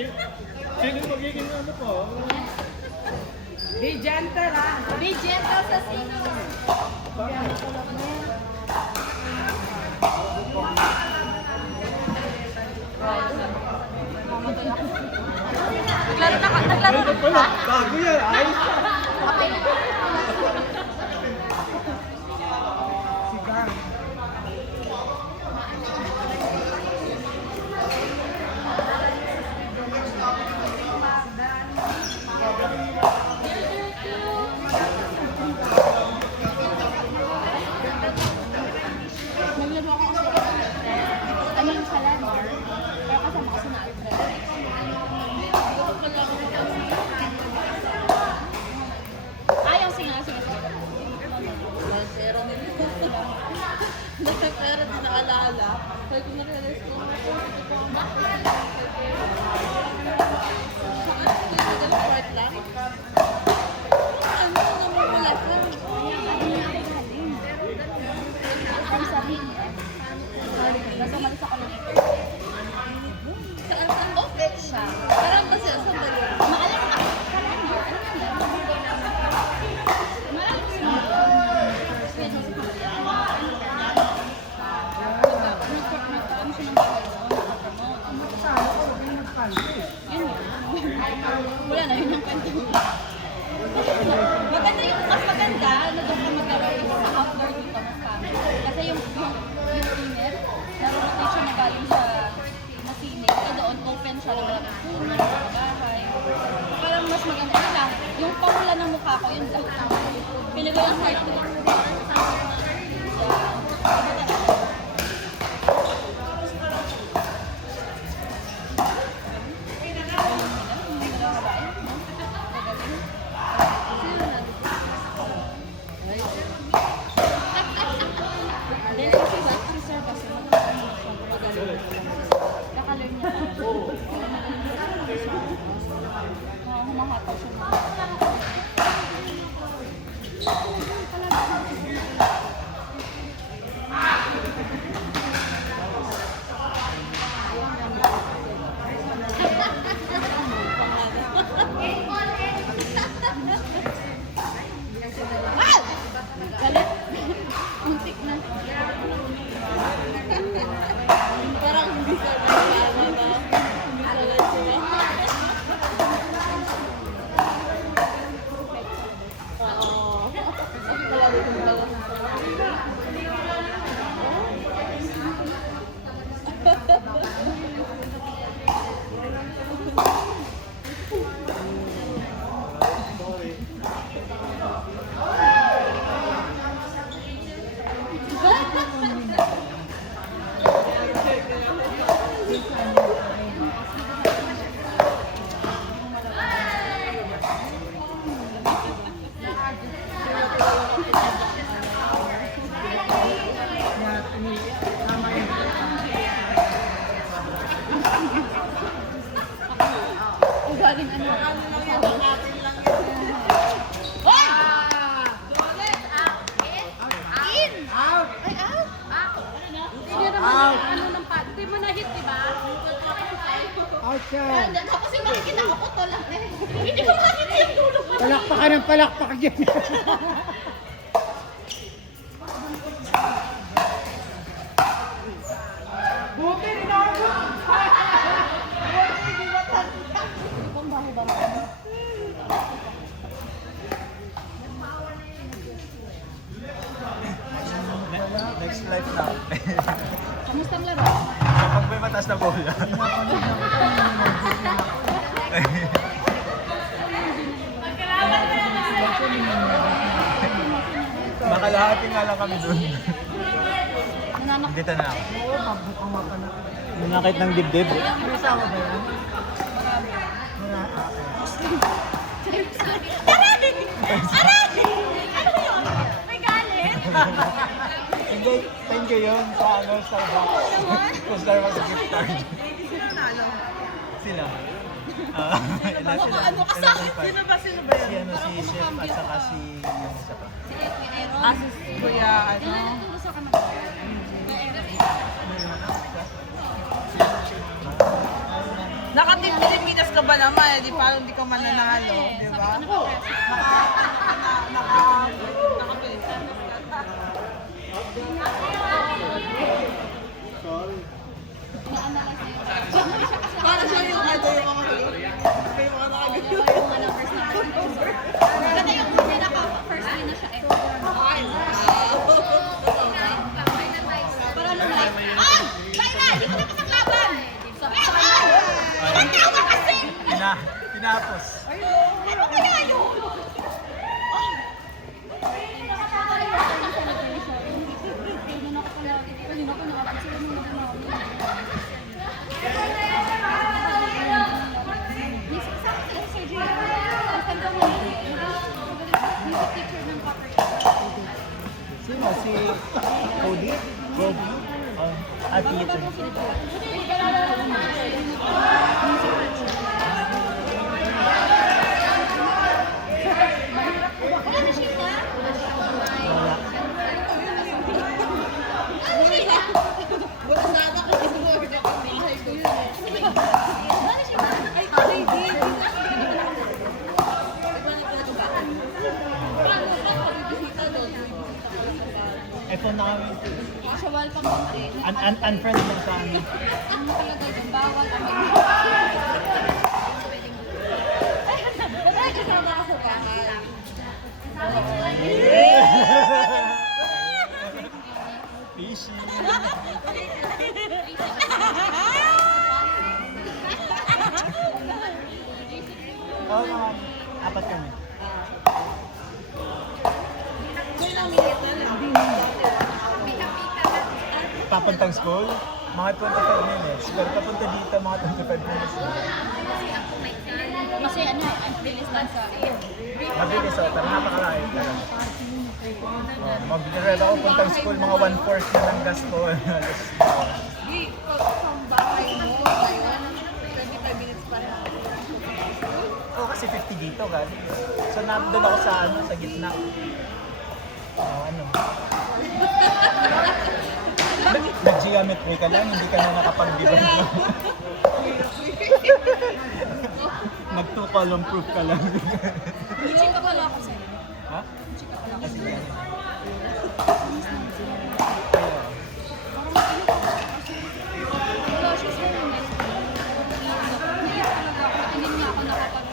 Sino magiging ano po? Be gentle ha. Be gentle sa sino. Naglaro na ka? Bago yan, ayos. Naglaro ako sa ano yung calendar. Pero kasama ko sa mga friend. Ayaw singa. Pero pero di naalala. Kaya kung na-realize ko, part lang. Ano naman wala ka? Ang sabihin niya. Nasa malis ako ng ito. Saan open siya? Parang kasi saan ba yun? Maalam na. Calendar. Ano na yan? Maalam ko sa mga schedule sa pamilya. Nagkaroon siya ng yun yun. Wala na yun ang kwento. Maganda yung mas maganda na doon ka magkaroon sa outdoor dito mas kami. Kasi yung dinner, narotate siya na galing sa masinig. So doon open siya na maraming pool, maraming bahay. Parang mas maganda na lang. Yung pamula ng mukha ko, yun lang. Pili ko yung heart to. Humahataw siya na. Galit. Muntik na. Parang hindi sa ano na. Hindi sa lansya. Oo. Wala dito pala. Galing ano? Ano ng pad? Hindi mo na-hit, di ba? Out siya. Kasi makikita ko to lang eh. Hindi ko makikita yung dulo pa. Palakpakan ng palakpak yan. Buti rin ako. Kung baho-baho. Next life na. Kamusta ang laro? Kapag may mataas na bola. Makalahati nga lang kami dun. Nananak. Dito na ako. Nanakit ng dibdib. May asawa ba yan? Wala. Aray! Aray! Ano yun? May galit? Hindi, thank you yun sa ano, Starbucks. Sa Starbucks gift card. Sila. Ano ka sa akin? Sino ba yan? Si ano, si Chef at saka si yung isa pa. Si Aaron. Asis kuya, ano? Ilan yung gusto ka mag- Naka-team Pilipinas ka ba naman? Eh, di parang di ka mananalo, di Sabi ba? ko na Naka-Pilipinas ka. Sorry. ina-analyze na yun. Para siya yung ano yung mga huli. Yung mga nakagawa. Yung mga numbers na Ganda yung pinaka-first win na siya eh. Ay, Para nung like, Laila! Hindi ko na kasaglaban! Ang tawa kasi! Pinapos. Ano kaya yun? Nakakakalimutan ng celebration. Kanina ko pala, kanina ko nakapansin nung nag-namin. Sir Jay, ang ganda mo music teacher ng Copper. Sino? Si Cody? Cody? Teacher. buong data ko kasi mo order ko may high school. Ay, hindi. iPhone na kami. Siya welcome din din. Unfriend lang sa amin. Ang talaga yung bawal ang Ay, kasama ka sa bahay. Fishy. Oo, mga apat kami. Kailang minute na lang. Papuntang school, mga 25 minutes. Pero papunta dito, mga 25 minutes. Kasi ano, ang bilis lang sa Mabilis ako, pero napakalayo talaga. Mag-real ako puntang school, mga 1/4 na ng gas ko. Di, from bahay mo, ngayon, 25 minutes pa lang. Oo, kasi 50 dito galing. So, nandun ako sa, sa gitna. Ano? Nag-geometry ka lang, hindi ka na nakapag-divide. Nag-two-column proof ka lang. Check ka pala ako sa'yo. Ha? Check ka pala ako Kasi yan. Wala siya sa lunes. Hindi niya ako nakapag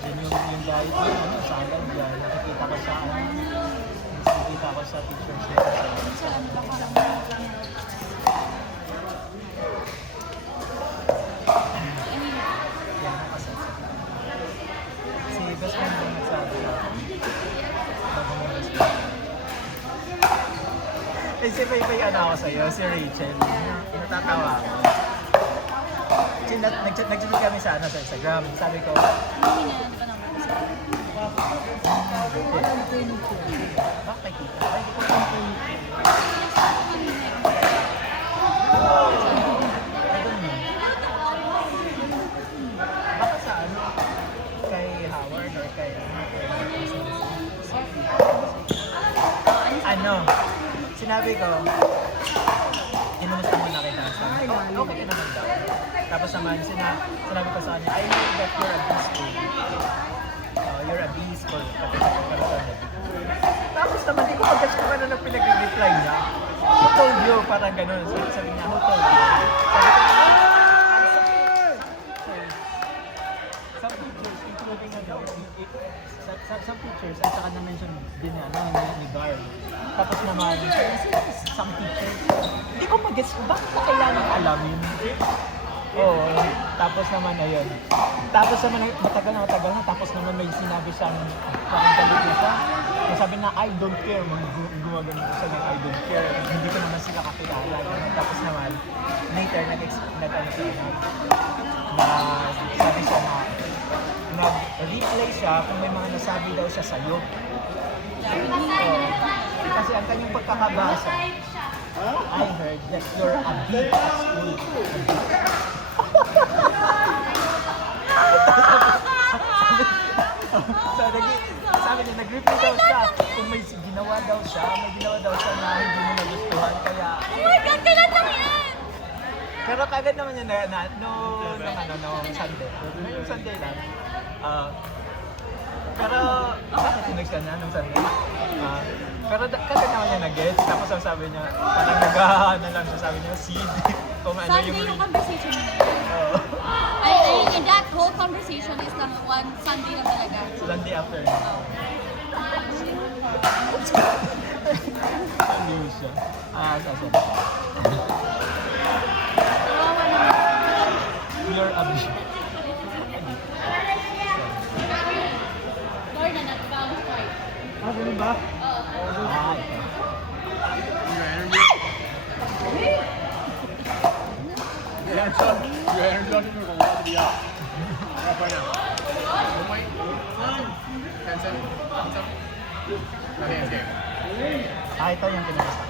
Imagine yung diet mo, sana dyan. Nakikita ko sa nakikita ko sa pictures niya. sa ano ba parang Yan ang kasatsa. Si best friend ko nagsabi sa akin. Bago mo best friend. Kasi may ano ako sa'yo, si Rachel. Natatawa ako. Nag-chat kami sa Instagram. Sabi ko, hindi niya pa naman kasi bakit kita? Ay, di ko I don't know. Baka sa ano? Kay Howard or kay ano? Sinabi ko, kinumusta mo na kita. Sabi ko, okay ka naman daw. Tapos naman, sinabi ko sa kanya, I know that you're a beast. You're a beast for tapos naman, di ko pagkatsa ka na ng pinag-reply niya. Who told you? Parang ganun. Sabi niya, who told you? Some teachers, including some teachers, at saka na-mention din ni Gar. Tapos naman, some teachers, hindi ko mag-gets, bakit na kailangan alamin? Oo, tapos naman ayun. Tapos naman, matagal na, tapos naman may sinabi siyang parang galit na siya. Sabi na, I don't care, gumagano ko siya ng I don't care. Hindi ko naman sila kakilala. Tapos naman, later, nag-ano siya na sabi siya na nag-replay siya kung may mga nasabi daw siya sa'yo. Kasi ang kanyang pagkakabasa, I heard that you're a big at school. sabi niya, nag-reply daw siya. Kung may ginawa daw siya na hindi mo nagustuhan. Kaya, Oh my God, kailan lang yan? pero kagad naman niya no Sunday. Yung Sunday lang. Pero, bakit sinext ka na nung Sunday? Pero kagad naman niya nag-get. Tapos ang sabi niya, parang naghahan lang siya. Sabi niya, seed. Kung ano Sunday yung yung conversation mo. Oo. And that whole conversation is lang one Sunday lang talaga. Sunday afternoon. Ano yun siya? Sasabi. You're a bitch. Lord na nag-bounce right. Ganun ba? Oo. Ito. Your energy level is a lot to be up. Up right now. 1.1. 10 7. What's up? Okay, it's game. Ito yung pinakasa.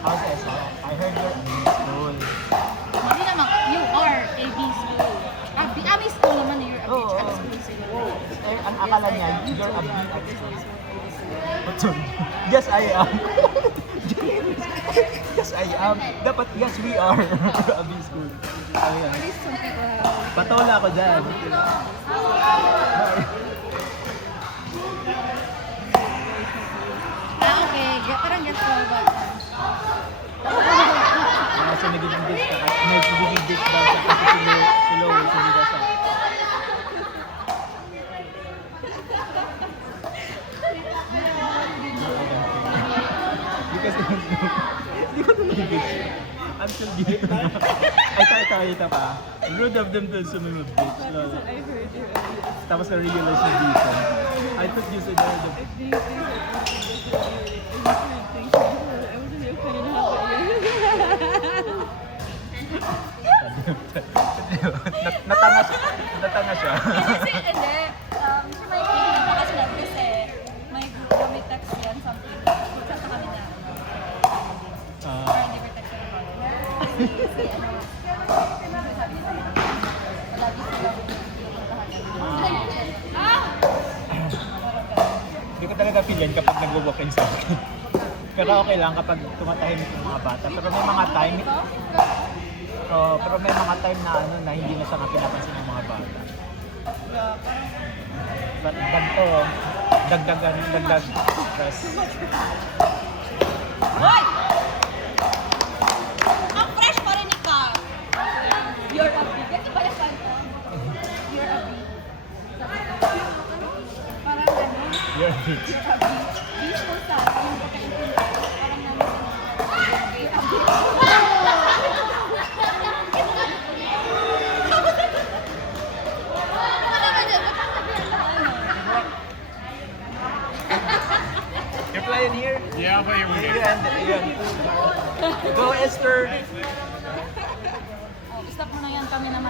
How's SR? I heard you're in school. Hindi naman, you are a B school. Abi school naman, you're a Oo, bitch at oo. school sila. Ang akala niya, you're a B at school. But sorry. Yes, I am. Yes, I am. Dapat, yes, we are. A B school. Ayan. At least some people have. Patola ako dyan. Okay. Parang get forward. Kasi nagiging dish ka. Nagiging dish daw siya. Kasi slow. Hindi daw siya. Because di ko tumigil. Until dito na. Ito pa. Rude of them to assume a bitch. Lolo. I heard you. Tapos na-realize na dito. I thought you said that. These are things I wasn't even planning to Natanga siya. Kasi, hindi. Siya may kailangan pa kasi natin kasi may group na may text yan, something. Chat na kami na. Parang never text na kami. Kasi ano, sabi niya, palagi sila Hindi ko talaga feel yan kapag nag-walk-in sa akin. Pero okay lang kapag tumatahimik yung mga bata. Pero may mga time, pero may mga time na na hindi na siya pinapansin ng mga bata. But ganito, dagdag stress. Hoy! Ang fresh pa rin ni Carl. You're a bee. Kasi ba yung kanta? You're a bee. Parang ano? You're a bitch. You're a bee. Beach ko sa yung pagkaintindi. Parang namin you're a bee. You're playing here? Yeah, I'll play your game. Ayan. Go Esther! Oh, stop mo na yan kami naman.